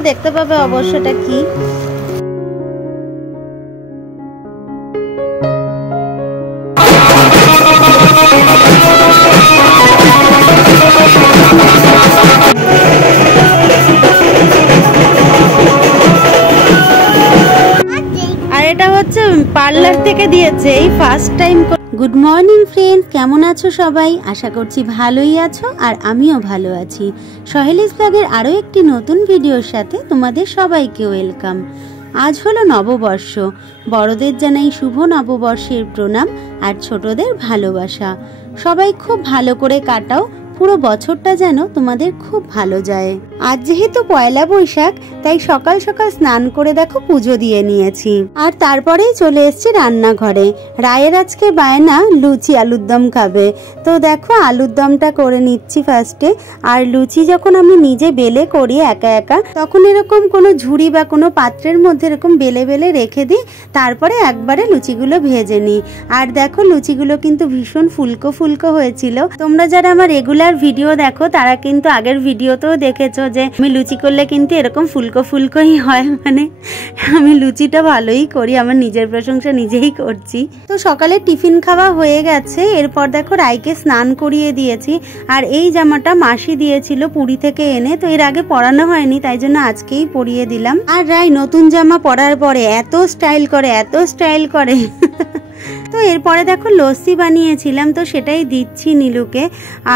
তোমরা দেখতে পাবে অবশ্যটা কি। আর এটা হচ্ছে পার্লার থেকে দিয়েছে, এই first time. Good morning friends, কেমন আছো সবাই? আশা করছি ভালোই আছো, আর আমিও ভালো আছি। সহেলিস ব্লগের আরও একটি নতুন ভিডিওর সাথে তোমাদের সবাইকে ওয়েলকাম। আজ হলো নববর্ষ। বড়দের জানাই শুভ নববর্ষের প্রণাম, আর ছোটদের ভালোবাসা। সবাই খুব ভালো করে কাটাও, পুরো বছরটা যেন তোমাদের খুব ভালো যায়। আজ যেহেতু পয়লা বৈশাখ, তাই সকাল সকাল স্নান করে দেখো পুজো দিয়ে নিয়েছি, আর তারপরেই চলে এসেছি রান্নাঘরে। রায়ের আজকে বায়না লুচি আলুর দম খাবে, তো দেখো আলুর দমটা করে নিচ্ছি ফার্স্টে। আর লুচি যখন আমি নিজে বেলে করি একা একা, তখন এরকম কোনো ঝুড়ি বা কোনো পাত্রের মধ্যে এরকম বেলে বেলে রেখে দিই, তারপরে একবারে লুচিগুলো ভেজে নিই। আর দেখো লুচিগুলো কিন্তু ভীষণ ফুলকো ফুলকো হয়েছিল। তোমরা যারা আমার রেগুলার ভিডিও দেখো তারা কিন্তু আগের ভিডিওতেও দেখেছো যে আমি লুচি করলে কিন্তু এরকম ফুলকো ফুলকোই হয়। মানে আমি লুচিটা ভালোই করি, আমার নিজের প্রশংসা নিজেই করছি। তো সকালে টিফিন খাওয়া হয়ে গেছে, এরপর দেখো রাইকে স্নান করিয়ে দিয়েছি। আর এই জামাটা মাসি দিয়েছিল পুরী থেকে এনে, তো এর আগে পরানো হয়নি, তাই জন্য আজকেই পরিয়ে দিলাম। আর রাই নতুন জামা পরার পরে এত স্টাইল করে, এত স্টাইল করে। তো এরপরে দেখো লস্যি বানিয়েছিলাম, তো সেটাই দিচ্ছি নীলুকে।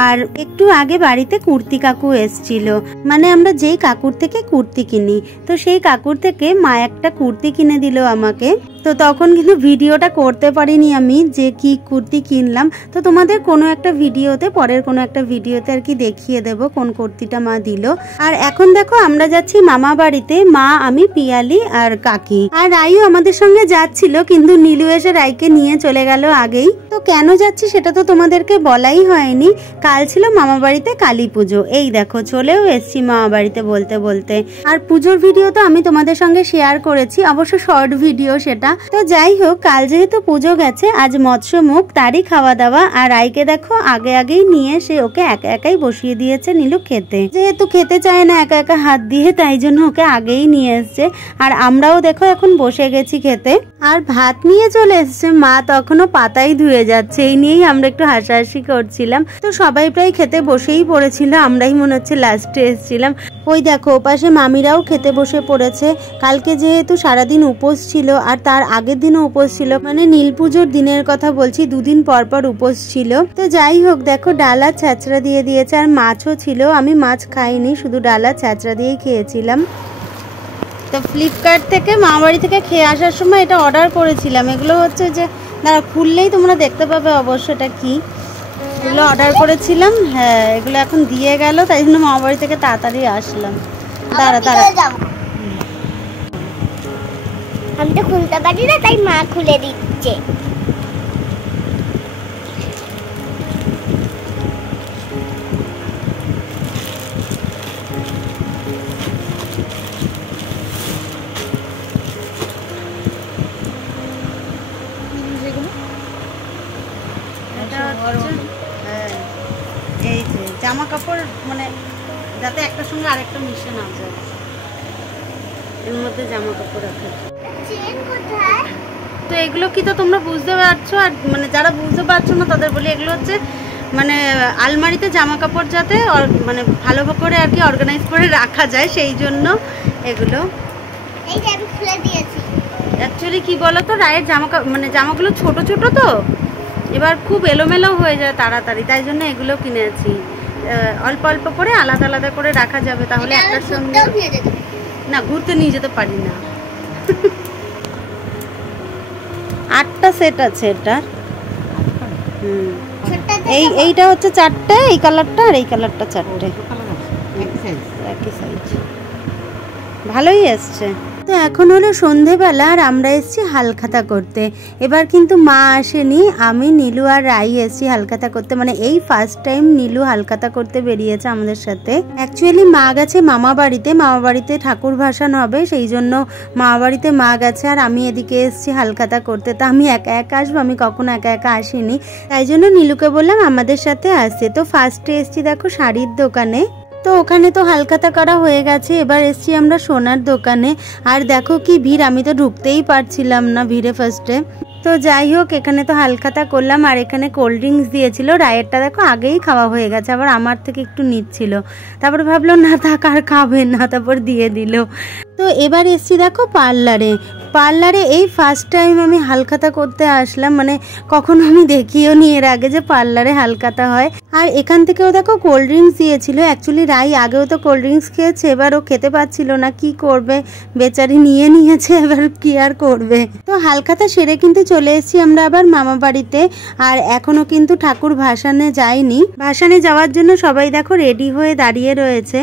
আর একটু আগে বাড়িতে কুর্তি কাকু এসছিল, মানে আমরা যেই কাকুর থেকে কুর্তি কিনি, তো সেই কাকুর থেকে মা একটা কুর্তি কিনে দিল আমাকে। তো তখন কিন্তু ভিডিওটা করতে পারিনি আমি যে কি কুর্তি কিনলাম। তো তোমাদের কোনো একটা ভিডিওতে, পরের কোনো একটা ভিডিওতে আর কি দেখিয়ে দেব কোন কুর্তিটা মা দিল। আর এখন দেখো আমরা যাচ্ছি মামা বাড়িতে, মা, আমি, পিয়ালি আর কাকি। আর রাইও আমাদের সঙ্গে যাচ্ছিল, কিন্তু নীলু এসে রাইকে নিয়ে চলে গেল আগেই। তো কেন যাচ্ছি সেটা তো তোমাদেরকে বলাই হয়নি। কাল ছিল মামা বাড়িতে কালী পুজো, এই দেখো চলেও এসছি মামা বাড়িতে বলতে বলতে। আর পুজোর ভিডিও তো আমি তোমাদের সঙ্গে শেয়ার করেছি, অবশ্য শর্ট ভিডিও সেটা। তো যাই হোক, কাল যেহেতু পুজো গেছে, আজ মৎস্য মুখ, তারই খাওয়া দাওয়া। আর রাইকে দেখো আগে আগেই নিয়ে এসে ওকে একা একাই বসিয়ে দিয়েছে নীলু খেতে। যেহেতু খেতে চায় না একা একা হাত দিয়ে, তাই জন্য ওকে আগেই নিয়ে এসছে। আর আমরাও দেখো এখন বসে গেছি খেতে। আর ভাত নিয়ে চলে এসছে মা, তখনও পাতাই ধুয়ে যাচ্ছে, এই নিয়েই আমরা একটু হাসাহাসি করছিলাম। তো সবাই প্রায় খেতে বসেই পড়েছিল, আমরাই মনে হচ্ছে লাস্টে এসেছিলাম। ওই দেখো ওপাশে মামিরাও খেতে বসে পড়েছে। কালকে যেহেতু সারাদিন উপোস ছিল, আর তার আগের দিনও উপোস ছিল, মানে নীল পুজোর দিনের কথা বলছি, দুদিন পর পর উপোস ছিল। তো যাই হোক দেখো ডালা ছ্যাঁচড়া দিয়ে দিয়েছে, আর মাছও ছিল। আমি মাছ খাইনি, শুধু ডালা ছ্যাঁচড়া দিয়েই খেয়েছিলাম। তো ফ্লিপকার্ট থেকে মামাবাড়ি থেকে খেয়ে আসার সময় এটা অর্ডার করেছিলাম। এগুলো হচ্ছে যে দাঁড়া খুললেই তোমরা দেখতে পাবে অবশ্য এটা কি। এগুলো অর্ডার করেছিলাম, হ্যাঁ এগুলো এখন দিয়ে গেল, তাই জন্য মামাবাড়ি থেকে তাড়াতাড়ি আসলাম। দাঁড়া আমি তো খুলতে পারি না, তাই মা খুলে দিচ্ছে। এই যে জামা কাপড়, মানে যাতে একটার সঙ্গে আরেকটা মিশে না যায়, এর মধ্যে জামা কাপড় রাখা। তো এগুলো কি তো তোমরা বুঝতে পারছো, আর মানে যারা বুঝতে পারছো না তাদের বলি, এগুলো হচ্ছে মানে আলমারিতে জামা কাপড় যাতে মানে ভালো করে আর কি অর্গানাইজ করে রাখা যায়, সেই জন্য এগুলো। এই যে আমি খুলে দিয়েছি। অ্যাকচুয়ালি কি বলতো, রায়ের মানে জামাগুলো ছোট ছোট, তো এবার খুব এলোমেলো হয়ে যায় তাড়াতাড়ি, তাই জন্য এগুলো কিনেছি। অল্প অল্প করে আলাদা আলাদা করে রাখা যাবে, তাহলে একটার সঙ্গে না ঘুরতে নিয়ে যেতে পারি না। 8টা সেট আছে এটার। এইটা হচ্ছে 4টে, এই কালারটা আর এই কালারটা 4টে, একই সাইজ, ভালোই এসছে। তো এখন হলো সন্ধেবেলা, আর আমরা এসেছি হালখাতা করতে। এবার কিন্তু মা আসেনি, আমি, নীলু আর রাই এসেছি হালখাতা করতে। মানে এই ফার্স্ট টাইম নীলু হালখাতা করতে বেরিয়েছে আমাদের সাথে। অ্যাকচুয়ালি মা গেছে মামা বাড়িতে ঠাকুর ভাসান হবে, সেই জন্য মামা বাড়িতে মা গেছে, আর আমি এদিকে এসেছি হালখাতা করতে। তা আমি একা একা আসবো, আমি কখনো একা একা আসিনি, তাই জন্য নীলুকে বললাম আমাদের সাথে আসতে। তো ফার্স্টে এসেছি দেখো শাড়ির দোকানে। তো ওখানে তো হালখাতা করা হয়ে গেছে, এবার এসছি আমরা সোনার দোকানে। আর দেখো কি ভিড়, আমি তো ঢুকতেই পারছিলাম না ভিড়ে ফার্স্টে। তো যাই হোক, এখানে তো হালখাতা করলাম আর এখানে কোল্ড ড্রিঙ্কস দিয়েছিল। রায়েরটা দেখো আগেই খাওয়া হয়ে গেছে, আবার আমার থেকে একটু নিচ্ছিল। তারপর ভাবলো না থাক আর খাবে না, তারপর দিয়ে দিল। তো এবার এসছি দেখো পার্লারে এই ফার্স্ট টাইম আমি হালখাতা করতে আসলাম, মানে কখনো আমি দেখিও নি এর আগে যে পার্লারে হালখাতা হয়। আর এখান থেকেও দেখো কোল্ড ড্রিঙ্কস দিয়েছিল। অ্যাকচুয়ালি রাই আগেও তো কোল্ড ড্রিঙ্কস খেয়েছে, এবার ও খেতে পাচ্ছিল না, কি করবে বেচারি নিয়ে নিয়েছে, এবার কি আর করবে। তো হালখাতা সেরে কিন্তু চলে এসেছি আমরা আবার মামা বাড়িতে। আর এখনো কিন্তু ঠাকুর ভাসানে যায়নি, ভাসানে যাওয়ার জন্য সবাই দেখো রেডি হয়ে দাঁড়িয়ে রয়েছে।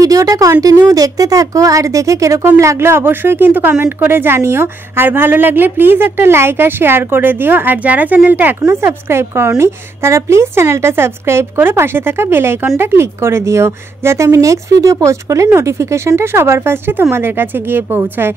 ভিডিওটা কন্টিনিউ দেখতে থাকো আর দেখে কিরকম লাগলো অবশ্যই কিন্তু কমেন্ট করে জানিও। আর ভালো লাগলে প্লিজ একটা লাইক আর শেয়ার করে দিও। আর যারা চ্যানেলটা এখনো সাবস্ক্রাইব করনি তারা প্লিজ চ্যানেলটা সাবস্ক্রাইব করে পাশে থাকা বেল আইকনটা ক্লিক করে দিও, যাতে আমি নেক্সট ভিডিও পোস্ট করলে নোটিফিকেশনটা সবার ফার্স্টে তোমাদের কাছে গিয়ে পৌঁছায়।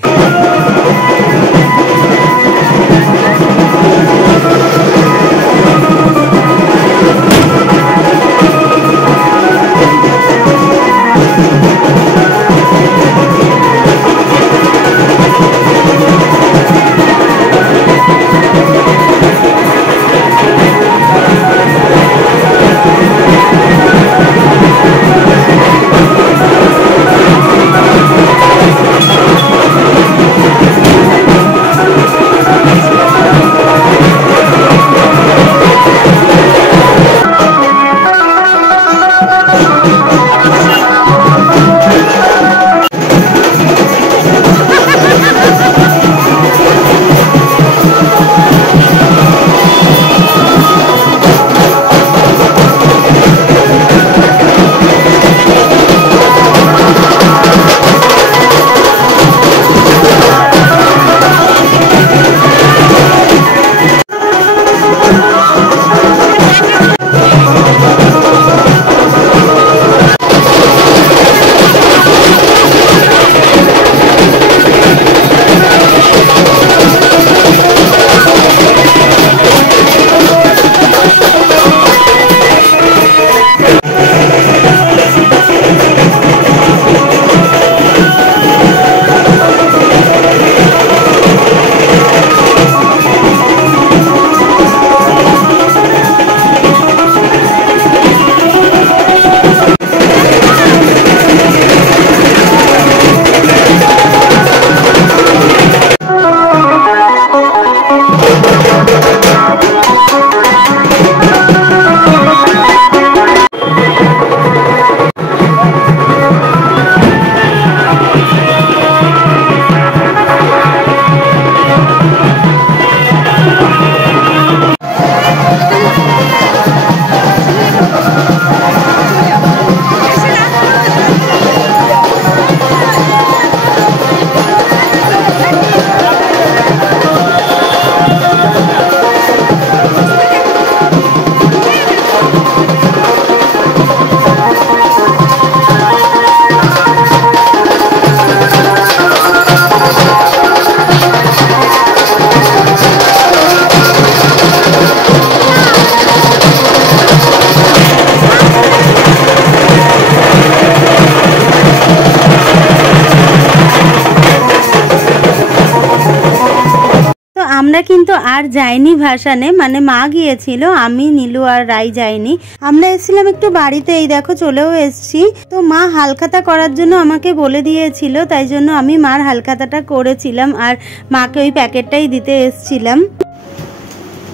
আমরা কিন্তু আর যাইনি ভাসানে, মানে মা গিয়েছিল, আমি নীলু আর রাই যাইনি। আমরা এসেছিলাম একটু বাড়িতে, এই দেখো চলেও এসছি। তো মা হালখাতা করার জন্য আমাকে বলে দিয়েছিল, তাই জন্য আমি মার হালখাতাটা করেছিলাম আর মাকে ওই প্যাকেটটাই দিতে এসছিলাম।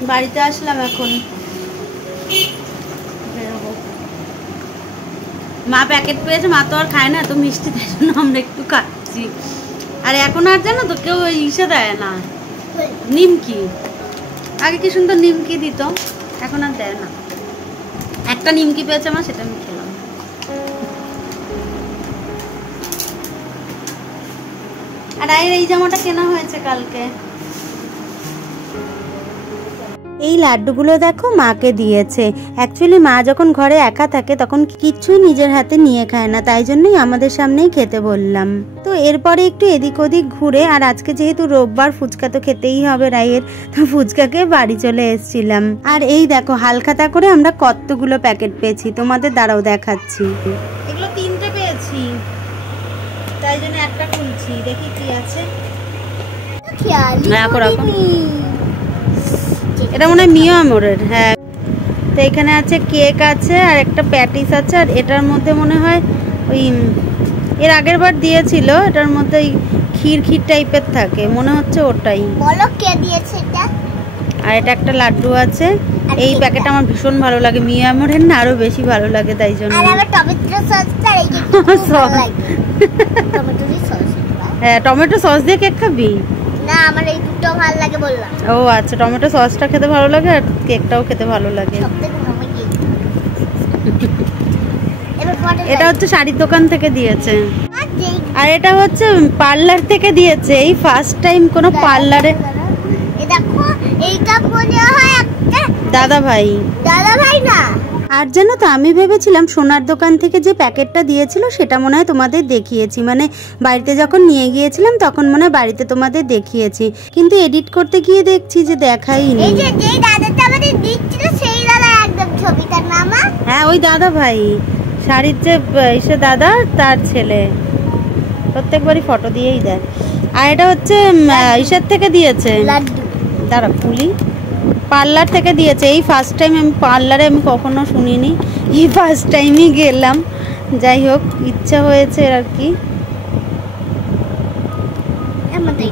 বাড়িতে আসলাম এখন, মা প্যাকেট পেয়েছে, মা তো আর খায় না তো মিষ্টি, তাই জন্য আমরা একটু খাচ্ছি। আর এখন আর জানো তো কেউ ইসে দেয় না, নিমকি। আগে কি সুন্দর নিমকি দিত, এখন আর দেয় না। একটা নিমকি পেয়েছে আমার, সেটা আমি খেলাম। আর এই জামাটা কেনা হয়েছে কালকে। এই লাড্ডুগুলো দেখো মাকে দিয়েছে। অ্যাকচুয়ালি মা যখন ঘরে একা থাকে তখন কিচ্ছুই নিজের হাতে নিয়ে খায় না, তাই জন্যই আমাদের সামনেই খেতে বললাম। তো এরপরে একটু এদিক ওদিক ঘুরে, আর আজকে যেহেতু রোববার ফুচকা তো খেতেই হবে রাইয়ের, তো ফুচকাকে বাড়ি চলে এসেছিলাম। আর এই দেখো হালখাতা করে আমরা কতগুলো প্যাকেট পেয়েছি, তোমাদের দ্বারাও দেখাচ্ছি। এগুলো 3টে পেয়েছি, তাই জন্য একটা খুলছি, দেখি কি আছে। এটা মনে হয় মিয়ামোরের। হ্যাঁ, তো এখানে আছে কেক আছে আর একটা প্যাটিস আছে, আর এটার মধ্যে মনে হয় ওই এর আগের বার দিয়েছিল, এটার মধ্যে ওই ক্ষীর টাইপের থাকে, মনে হচ্ছে ওটাই। বলো কে দিয়েছে এটা? আর এটা একটা লাড্ডু আছে। এই প্যাকেট আমার ভীষণ ভালো লাগে, মিয়ামোরের না আরো বেশি ভালো লাগে, তাই জন্য। আর আমার টমেটো সসটা এই যে টমেটো সস। হ্যাঁ, টমেটো সস দিয়ে কেক খাবি? না, আমার এই দুটো ভালো লাগে বললাম। ও আচ্ছা, টমেটো সসটা খেতে ভালো লাগে আর কেকটাও খেতে ভালো লাগে। এটা হচ্ছে শাড়ির দোকান থেকে দিয়েছে, আর এটা হচ্ছে পার্লার থেকে দিয়েছে। এই ফার্স্ট টাইম কোনো পার্লারে। দেখো এইটা মনে হয় একটা দাদা ভাই না। আর জানো তো, আমি ভেবেছিলাম সোনার দোকান থেকে যে প্যাকেটটা দিয়েছিল সেটা মনে হয় তোমাদের দেখিয়েছি, মানে বাড়িতে যখন নিয়ে গিয়েছিলাম তখন মনে হয় বাড়িতে তোমাদের দেখিয়েছি, কিন্তু এডিট করতে গিয়ে দেখছি যে দেখাইনি। এই যে যেই দাদাটা আমাদের দিচ্ছিল সেই দাদা একদম ছবিটার নাম। হ্যাঁ, ওই দাদা ভাই, শাড়ির যে এসে দাদা তার ছেলে, প্রত্যেকবারই ফটো দিয়েই দেয়। আর এটা হচ্ছে ইসের থেকে দিয়েছে, দাঁড়া খুলি, পার্লার থেকে দিয়েছে। এই ফার্স্ট টাইম আমি পার্লারে, আমি কখনো শুনিনি, এই ফার্স্ট টাইমই গেলাম। যাই হোক, ইচ্ছা হয়েছে আর কি।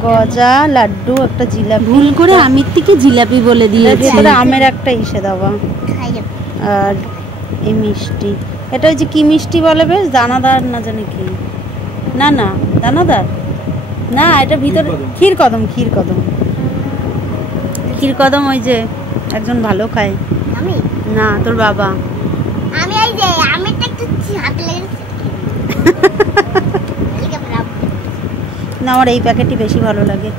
গজা, লাড্ডু, একটা জিলাপি। ভুল করে আমির থেকে জিলাপি বলে দিয়েছে, আমের একটা ইসে দেওয়া, আর এই মিষ্টি। এটা ওই যে কি মিষ্টি বলে বেশ, দানাদার না জানি কি, না না দানাদার না, এটা ভিতরে ক্ষীর কদম। ওই যে একজন ভালো খায়। আমি না, তোর বাবা। আমি এই যে আমিটা একটু হাতে লেগেছে না, আমার এই প্যাকেটই বেশি ভালো লাগে।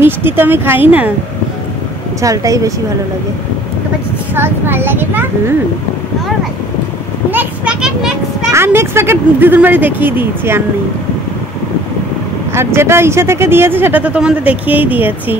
মিষ্টি তো আমি খাই না, ঝালটাই বেশি ভালো লাগে। সস ভালো লাগে না? আমার ভালো। নেক্সট প্যাকেট দিদুন বাড়ি দেখিয়ে দিয়েছি, আর নেই। আর যেটা ইসা থেকে দিয়েছে সেটা তো তোমাদের দেখিয়েই দিয়েছি।